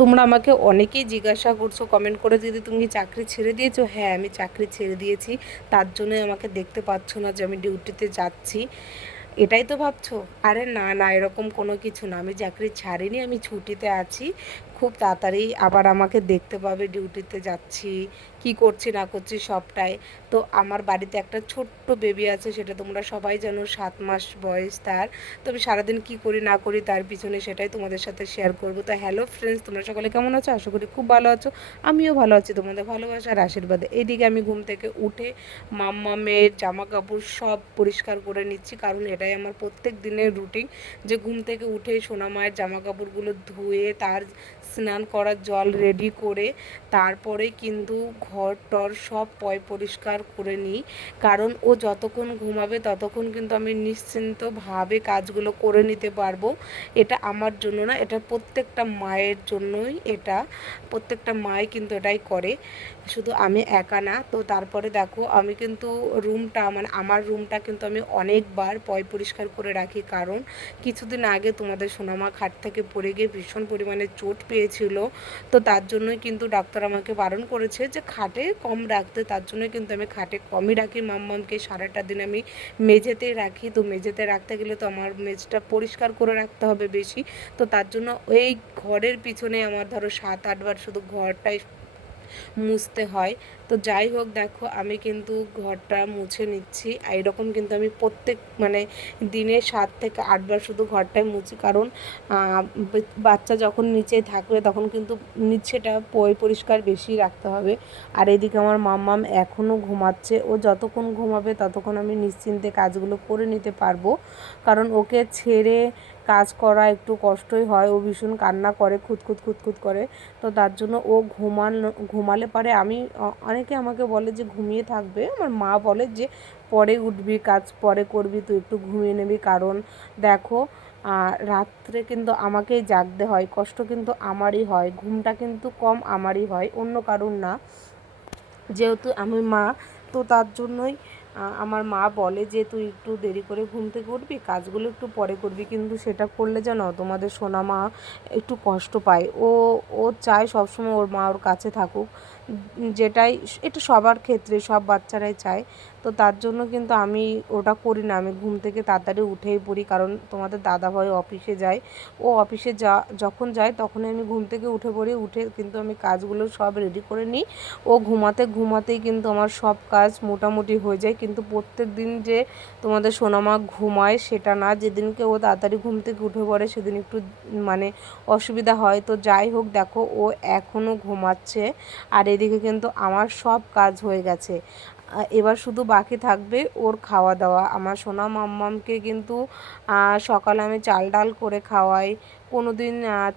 তোমরা আমাকে অনেকেই জিজ্ঞাসা করছো কমেন্ট করে, দিদি তুমি কি চাকরি ছেড়ে দিয়েছো? হ্যাঁ, আমি চাকরি ছেড়ে দিয়েছি। তার জন্যই আমাকে দেখতে পাচ্ছ না যে আমি ডিউটিতে যাচ্ছি। এটাই তো ভাবছো? আরে না না, এরকম কোনো কিছু না, আমি চাকরি ছাড়িনি, আমি ছুটিতে আছি। খুব তাড়াতাড়ি আবার আমাকে দেখতে পাবে ডিউটিতে যাচ্ছি, কি করছি না করছি সবটাই। তো আমার বাড়িতে একটা ছোট্ট বেবি আছে, সেটা তোমরা সবাই জানো, 7 মাস বয়স তার। তো আমি সারাদিন কী করি না করি তার পিছনে, সেটাই তোমাদের সাথে শেয়ার করবো। তো হ্যালো ফ্রেন্ডস, তোমরা সকলে কেমন আছো? আশা করি খুব ভালো আছো। আমিও ভালো আছি তোমাদের ভালোবাসা আর আশীর্বাদে। এইদিকে আমি ঘুম থেকে উঠে মাম্মামের জামা কাপড় সব পরিষ্কার করে নিচ্ছি, কারণ এটাই আমার প্রত্যেক দিনের রুটিন, যে ঘুম থেকে উঠে সোনা মায়ের জামা কাপড়গুলো ধুয়ে তার স্নান করার জল রেডি করে তারপরে কিন্তু ঘর টর সব পরিষ্কার করে নিই। কারণ ও যতক্ষণ ঘুমাবে ততক্ষণ কিন্তু আমি নিশ্চিন্তভাবে কাজগুলো করে নিতে পারবো। এটা আমার জন্য না, এটা প্রত্যেকটা মায়ের জন্যই, এটা প্রত্যেকটা মাই কিন্তু এটাই করে, শুধু আমি একা না। তো তারপরে দেখো আমি কিন্তু রুমটা, মানে আমার রুমটা কিন্তু আমি অনেকবার পরিষ্কার করে রাখি, কারণ কিছুদিন আগে তোমাদের সোনামা খাট থেকে পড়ে গিয়ে ভীষণ পরিমাণে চোট পেয়েছিল। তো তার জন্যই কিন্তু ডাক্তার আমাকে বারণ করেছে যে খাটে কম রাখতে। তার জন্যই কিন্তু আমি খাটে কমই রাখি, মাম্মামকে সারাটা দিন আমি মেঝেতেই রাখি। তো মেঝেতে রাখতে গেলে তো আমার মেঝটা পরিষ্কার করে রাখতে হবে বেশি। তো তার জন্য এই ঘরের পিছনে আমার ধরো 7-8 বার শুধু ঘরটাই মুছতে হয়। তো যাই হোক, দেখো আমি কিন্তু ঘরটা মুছে নিচ্ছি। এইরকম কিন্তু আমি প্রত্যেক মানে দিনে 7 থেকে 8 বার শুধু ঘরটাই মুছি, কারণ বাচ্চা যখন নিচে থাকবে তখন কিন্তু নিচেটা পরিষ্কার বেশি রাখতে হবে। আর এদিকে আমার মাম্মাম এখনও ঘুমাচ্ছে, ও যতক্ষণ ঘুমাবে ততক্ষণ আমি নিশ্চিন্তে কাজগুলো করে নিতে পারবো, কারণ ওকে ছেড়ে কাজ করা একটু কষ্টই হয়। ও ভীষণ কান্না করে, খুঁতখুত খুঁতখুত করে। তো তার জন্য ও ঘুমালে পারে আমি, অনেকে আমাকে বলে যে ঘুমিয়ে থাকবে, আমার মা বলে যে পরে উঠবি, কাজ পরে করবি, তুই একটু ঘুমিয়ে নিবি। কারণ দেখো রাত্রে কিন্তু আমাকেই জাগতে হয়, কষ্ট কিন্তু আমারই হয়, ঘুমটা কিন্তু কম আমারই হয়, অন্য কারণ না। যেহেতু আমি মা, তো তার জন্যই আমার মা বলে যে তুই একটু দেরি করে ঘুম থেকে উঠবি, কাজগুলো একটু পরে করবি। কিন্তু সেটা করলে যেন তোমাদের সোনা মা একটু কষ্ট পায়। ও চায় সবসময় ওর মা ওর কাছে থাকুক, যেটাই, এটা সবার ক্ষেত্রে, সব বাচ্চারাই চায়। তো তার জন্য কিন্তু আমি ওটা করি না, আমি ঘুম থেকে তাড়াতাড়ি উঠেই পড়ি। কারণ তোমাদের দাদাভাই অফিসে যায়, ও অফিসে যখন যায় তখনই আমি ঘুম থেকে উঠে পড়ি, উঠে কিন্তু আমি কাজগুলো সব রেডি করে নিই। ও ঘুমাতেই কিন্তু আমার সব কাজ মোটামুটি হয়ে যায়। কিন্তু প্রত্যেক দিন যে তোমাদের সোনামা ঘুমায় সেটা না, যেদিনকে ও তাড়াতাড়ি ঘুম থেকে উঠে পড়ে সেদিন একটু মানে অসুবিধা হয়। তো যাই হোক, দেখো ও এখনও ঘুমাচ্ছে, আর এদিকে কিন্তু আমার সব কাজ হয়ে গেছে। এবার শুধু বাকি থাকবে ওর খাওয়া দাওয়া। আমার সোনা মাম্মামকে কিন্তু সকালে আমি চাল ডাল করে খাওয়াই, কোনো দিন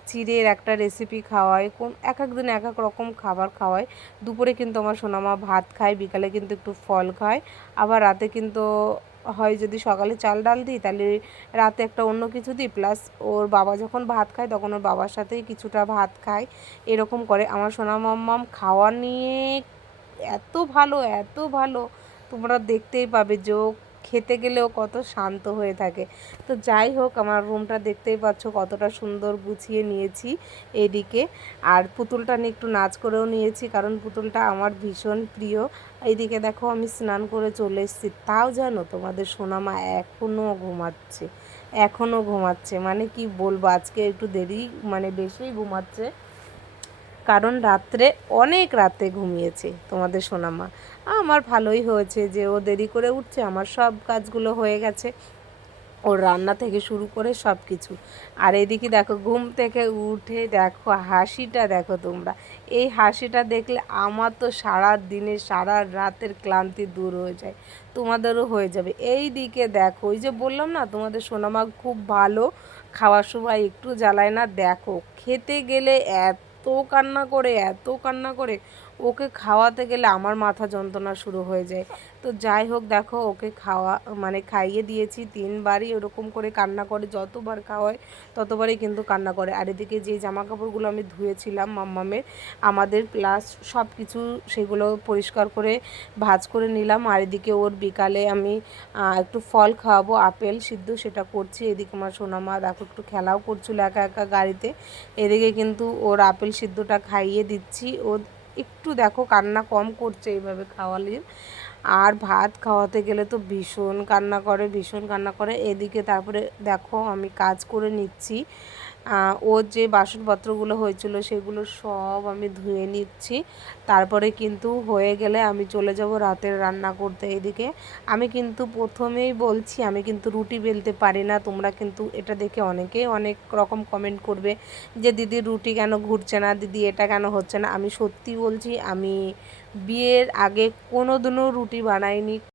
চিড়ের একটা রেসিপি খাওয়াই, এক এক দিন এক এক রকম খাবার খাওয়াই। দুপুরে কিন্তু আমার সোনামা ভাত খায়, বিকালে কিন্তু একটু ফল খায়। আবার রাতে কিন্তু হয়, যদি সকালে চাল ডাল দিই তাহলে রাতে একটা অন্য কিছু দিই, প্লাস ওর বাবা যখন ভাত খায় তখন ওর বাবার সাথেই কিছুটা ভাত খায়, এরকম করে। আমার সোনা মাম্মাম খাওয়া নিয়ে এত ভালো, এত ভালো, তোমরা দেখতেই পাবে যে ও খেতে গেলেও কত শান্ত হয়ে থাকে। তো যাই হোক, আমার রুমটা দেখতেই পাচ্ছ কতটা সুন্দর গুছিয়ে নিয়েছি এদিকে। আর পুতুলটা নিয়ে একটু নাচ করেও নিয়েছি, কারণ পুতুলটা আমার ভীষণ প্রিয়। এইদিকে দেখো আমি স্নান করে চলে এসেছি, তাও জানো তোমাদের সোনামা এখনও ঘুমাচ্ছে, মানে কি বলবো, আজকে একটু দেরি, মানে বেশিই ঘুমাচ্ছে, কারণ রাত্রে অনেক রাতে ঘুমিয়েছে তোমাদের সোনামা। আমার ভালোই হয়েছে যে ও দেরি করে উঠছে, আমার সব কাজগুলো হয়ে গেছে, ওর রান্না থেকে শুরু করে সব কিছু। আর এদিকে দেখো ঘুম থেকে উঠে দেখো হাসিটা দেখো তোমরা, এই হাসিটা দেখলে আমার তো সারা দিনে সারা রাতের ক্লান্তি দূর হয়ে যায়, তোমাদেরও হয়ে যাবে। এই দিকে দেখো, ওই যে বললাম না তোমাদের সোনামা খুব ভালো, খাওয়ার সময় একটু জ্বালায় না। দেখো খেতে গেলে এত কান্না করে, এত কান্না করে, ওকে খাওয়াতে গেলে আমার মাথা যন্ত্রণা শুরু হয়ে যায়। তো যাই হোক দেখো ওকে মানে খাইয়ে দিয়েছি, 3বারই ওরকম করে কান্না করে, যতবার খাওয়ায় ততবারই কিন্তু কান্না করে। আর এদিকে যে জামা কাপড়গুলো আমি ধুয়েছিলাম মাম্মামের আমাদের প্লাস সব কিছু, সেগুলো পরিষ্কার করে ভাঁজ করে নিলাম। আর এদিকে ওর বিকালে আমি একটু ফল খাওয়াবো, আপেল সিদ্ধ, সেটা করছি। এদিকে আমার সোনামা দেখো একটু খেলাও করছিলো একা একা গাড়িতে। এদিকে কিন্তু ওর আপেল সিদ্ধটা খাইয়ে দিচ্ছি। ও একটু দেখো কান্না কম করছে এইভাবে খাওয়ালে। আর ভাত খাওয়াতে গেলে তো ভীষণ কান্না করে, ভীষণ কান্না করে। এদিকে তারপরে দেখো আমি কাজ করে নিচ্ছি। ওর যে বাসনপত্রগুলো হয়েছিল সেগুলো সব আমি ধুয়ে নিচ্ছি। তারপরে কিন্তু হয়ে গেলে আমি চলে যাব রাতের রান্না করতে। এদিকে আমি কিন্তু প্রথমেই বলছি, আমি কিন্তু রুটি বেলতে পারি না। তোমরা কিন্তু এটা দেখে অনেকেই অনেক রকম কমেন্ট করবে যে দিদি রুটি কেন ঘুরছে না, দিদি এটা কেন হচ্ছে না। আমি সত্যি বলছি, আমি বিয়ের আগে কোনো দিনও রুটি বানাইনি।